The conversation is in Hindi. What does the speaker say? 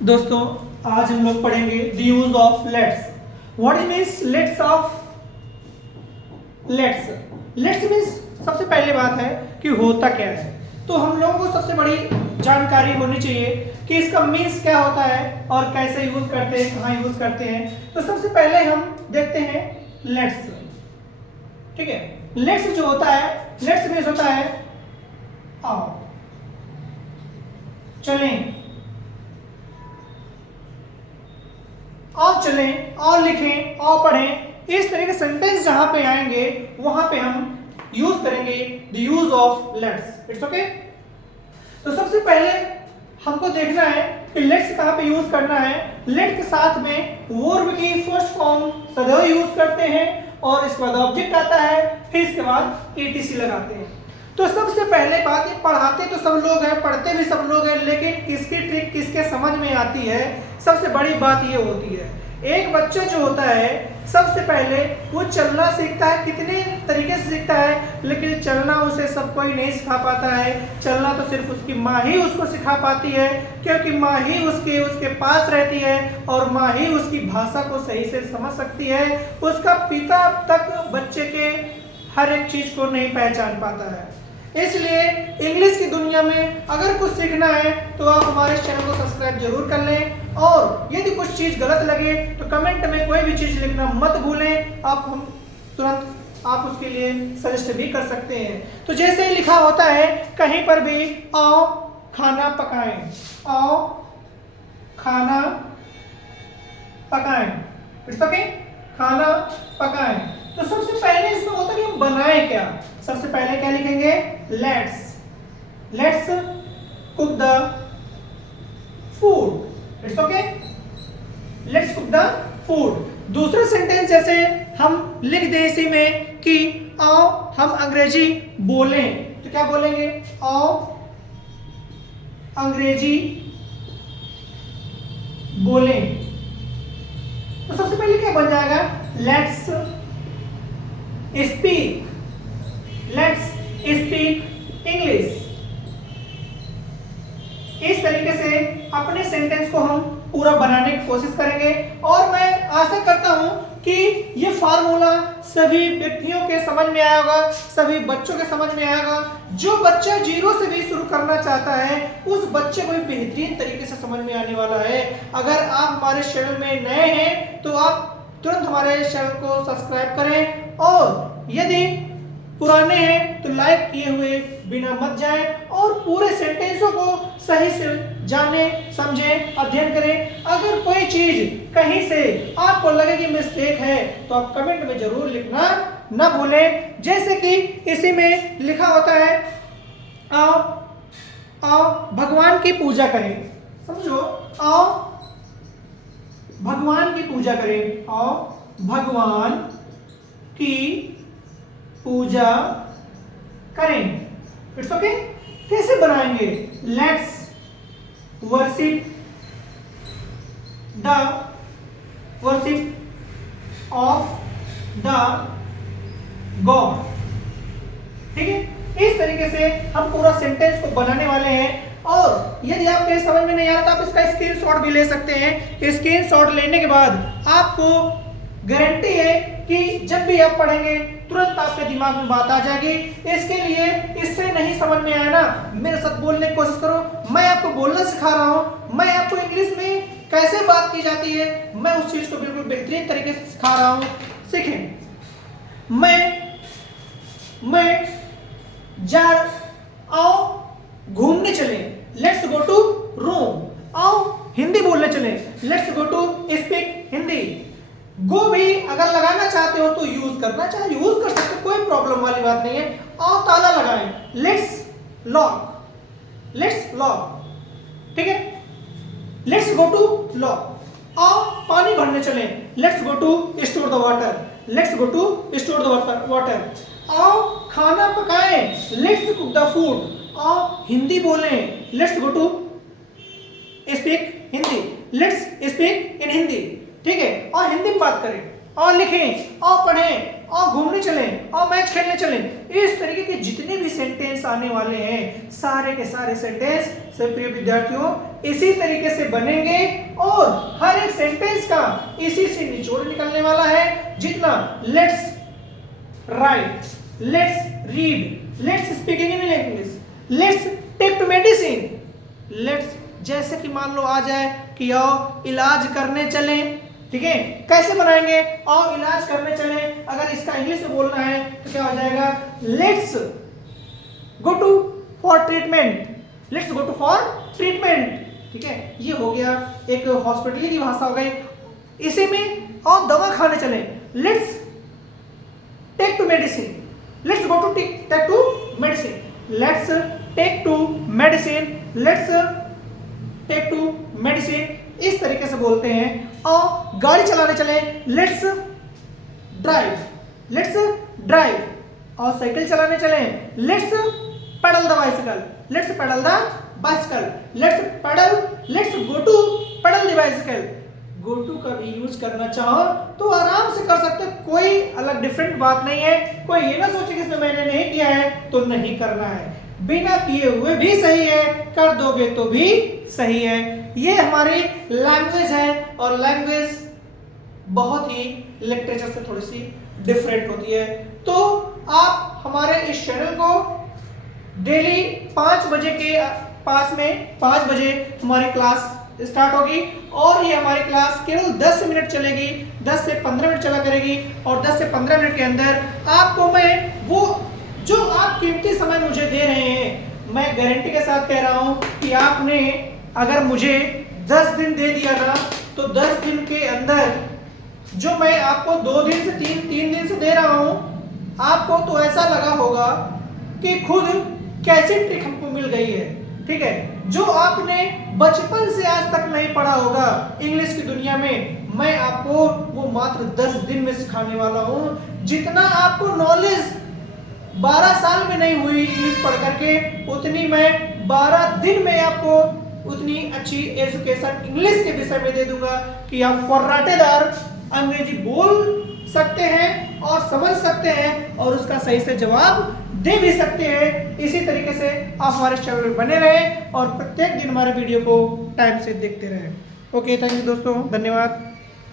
दोस्तों आज हम लोग पढ़ेंगे the use of let's. What is means let's of let's. Let's means सबसे पहले बात है कि होता क्या है। तो हम लोगों को सबसे बड़ी जानकारी होनी चाहिए कि इसका मीन्स क्या होता है और कैसे यूज करते हैं, कहाँ यूज करते हैं। तो सबसे पहले हम देखते हैं लेट्स। ठीक है, लेट्स जो होता है, लेट्स मीन्स होता है आओ, चलें, और चलें, और लिखें, और पढ़ें। इस तरह के सेंटेंस जहां पे आएंगे वहां पे हम यूज करेंगे the use of let's. It's okay. तो सबसे पहले हमको देखना है कि लेट्स कहां पे यूज करना है। लेट के साथ में वर्ब की फर्स्ट फॉर्म सदैव यूज करते हैं और इसके बाद ऑब्जेक्ट आता है, फिर इसके बाद ईटीसी लगाते हैं। तो सबसे पहले बात, ये पढ़ाते तो सब लोग हैं, पढ़ते भी सब लोग हैं, लेकिन किसकी ट्रिक किसके समझ में आती है, सबसे बड़ी बात ये होती है। एक बच्चा जो होता है सबसे पहले वो चलना सीखता है, कितने तरीके से सीखता है, लेकिन चलना उसे सब कोई नहीं सिखा पाता है। चलना तो सिर्फ उसकी माँ ही उसको सिखा पाती है, क्योंकि माँ ही उसके पास रहती है और माँ ही उसकी भाषा को सही से समझ सकती है। उसका पिता तक बच्चे के हर एक चीज को नहीं पहचान पाता है। इसलिए इंग्लिश की दुनिया में अगर कुछ सीखना है तो आप हमारे चैनल को सब्सक्राइब जरूर कर लें, और यदि कुछ चीज गलत लगे तो कमेंट में कोई भी चीज लिखना मत भूलें। हम तुरंत आप उसके लिए सजेस्ट भी कर सकते हैं। तो जैसे ही लिखा होता है कहीं पर भी, आओ खाना पकाएं, आओ खाना पकाएं, इट्स ओके, खाना पकाएं। तो सबसे पहले इसमें होता है कि हम बनाएं क्या। सबसे पहले क्या लिखेंगे, let's cook the food, it's okay, let's cook the food. दूसरा सेंटेंस जैसे हम लिख दें इसी में कि आओ हम अंग्रेजी बोलें, तो क्या बोलेंगे, आओ अंग्रेजी बोलें। तो सबसे पहले क्या बन जाएगा, let's speak, let's speak English. इस तरीके से अपने सेंटेंस को हम पूरा बनाने की कोशिश करेंगे, और मैं आशा करता हूं कि ये फार्मूला सभी व्यक्तियों के समझ में आया होगा, सभी बच्चों के समझ में आएगा। जो बच्चा जीरो से भी शुरू करना चाहता है उस बच्चे को भी बेहतरीन तरीके से समझ में आने वाला है। अगर आप हमारे चैनल में नए हैं तो आप तुरंत हमारे चैनल को सब्सक्राइब करें, और यदि पुराने हैं तो लाइक किए हुए बिना मत जाएं, और पूरे सेंटेंसों को सही से जाने समझे अध्ययन करें। अगर कोई चीज कहीं से आपको लगे कि मिस्टेक है तो आप कमेंट में जरूर लिखना न भूलें। जैसे कि इसी में लिखा होता है, आओ आओ भगवान की पूजा करें, समझो, आओ भगवान की पूजा करें, आओ भगवान की पूजा करें, इट्स ओके। कैसे बनाएंगे, let's worship of the God. ठीक है, इस तरीके से हम पूरा सेंटेंस को बनाने वाले हैं। और यदि आपके समझ में नहीं आ रहा तो आप इसका स्क्रीनशॉट भी ले सकते हैं। स्क्रीनशॉट लेने के बाद आपको गारंटी है कि जब भी आप पढ़ेंगे तुरंत आपके दिमाग में बात आ जाएगी। इसके लिए इससे नहीं समझ में आया ना, मेरे साथ बोलने की कोशिश करो। मैं आपको बोलना सिखा रहा हूं, मैं आपको इंग्लिश में कैसे बात की जाती है मैं उस चीज को बिल्कुल बेहतरीन तरीके से सिखा रहा हूं, सीखें। मैं जा, आओ घूमने चले, लेट्स गो टू रोम। आओ हिंदी बोलने चले, let's go to speak Hindi. Go भी अगर लगाना चाहते हो तो यूज करना चाहे यूज कर सकते हो, कोई प्रॉब्लम वाली बात नहीं है। आओ ताला लगाएं, लेट्स लॉक, ठीक है, लेट्स गो टू लॉक। आओ पानी भरने चले, let's go to store the water, let's go to store the water. आओ खाना पकाएं, लेट्स कुक द फूड। आओ हिंदी बोलें, let's go to speak Hindi, let's speak in Hindi. ठीक है, और हिंदी में बात करें, और लिखें, और पढ़ें, और घूमने चलें, और मैच खेलने चलें। इस तरीके के जितने भी सेंटेंस आने वाले हैं सारे के सारे सेंटेंस सभी प्रिय विद्यार्थियों इसी तरीके से बनेंगे और हर एक सेंटेंस का इसी से निचोड़ निकलने वाला है। जितना let's write, let's read, let's speak in English, let's take to medicine, let's जैसे कि मान लो आ जाए कि आओ इलाज करने चलें, ठीक है, कैसे बनाएंगे, आओ इलाज करने चलें। अगर इसका इंग्लिश में बोलना है तो क्या हो जाएगा, let's go to for treatment, let's go to for treatment, ठीक है। ये हो गया एक हॉस्पिटल की भाषा हो गई। इसी में आओ दवा खाने चलें, let's take to medicine, let's go to take to medicine, let's take to medicine, let's take to medicine, इस तरीके से बोलते हैं। और गाड़ी चलाने चले, लेट्स ड्राइव, लेट्स ड्राइव। और साइकिल चलाने चले, let's pedal the bicycle, let's pedal the bicycle, let's pedal, let's go to pedal the bicycle. Go to का भी यूज करना चाहो तो आराम से कर सकते, कोई अलग डिफरेंट बात नहीं है। कोई ये ना सोचे कि इसमें मैंने नहीं किया है तो नहीं करना है, बिना किए हुए भी सही है, कर दोगे तो भी सही है। ये हमारी लैंग्वेज है और लैंग्वेज बहुत ही लिटरेचर से थोड़ी सी डिफरेंट होती है। तो आप हमारे इस चैनल को डेली 5 बजे के पास में 5 बजे हमारी क्लास स्टार्ट होगी और ये हमारी क्लास केवल 10 मिनट चलेगी, 10 से 15 मिनट चला करेगी। और 10 से 15 मिनट के अंदर आपको मैं वो जो आप कीमती समय मुझे दे रहे हैं, मैं गारंटी के साथ कह रहा हूं कि आपने अगर मुझे 10 दिन दे दिया ना तो 10 दिन के अंदर जो मैं आपको 2 दिन से 3 दिन से दे रहा हूं, आपको तो ऐसा लगा होगा कि खुद कैसी ट्रिक हमको मिल गई है, ठीक है। जो आपने बचपन से आज तक नहीं पढ़ा होगा इंग्लिश की दुनिया में, मैं आपको वो मात्र 10 दिन में सिखाने वाला हूं। जितना आपको नॉलेज 12 साल में नहीं हुई इंग्लिश पढ़ करके, उतनी मैं 12 दिन में आपको उतनी अच्छी एजुकेशन इंग्लिश के विषय में दे दूंगा कि आप फर्राटेदार अंग्रेजी बोल सकते हैं और समझ सकते हैं और उसका सही से जवाब दे भी सकते हैं। इसी तरीके से आप हमारे चैनल में बने रहें और प्रत्येक दिन हमारे वीडियो को टाइम से देखते रहें। ओके, थैंक यू दोस्तों, धन्यवाद।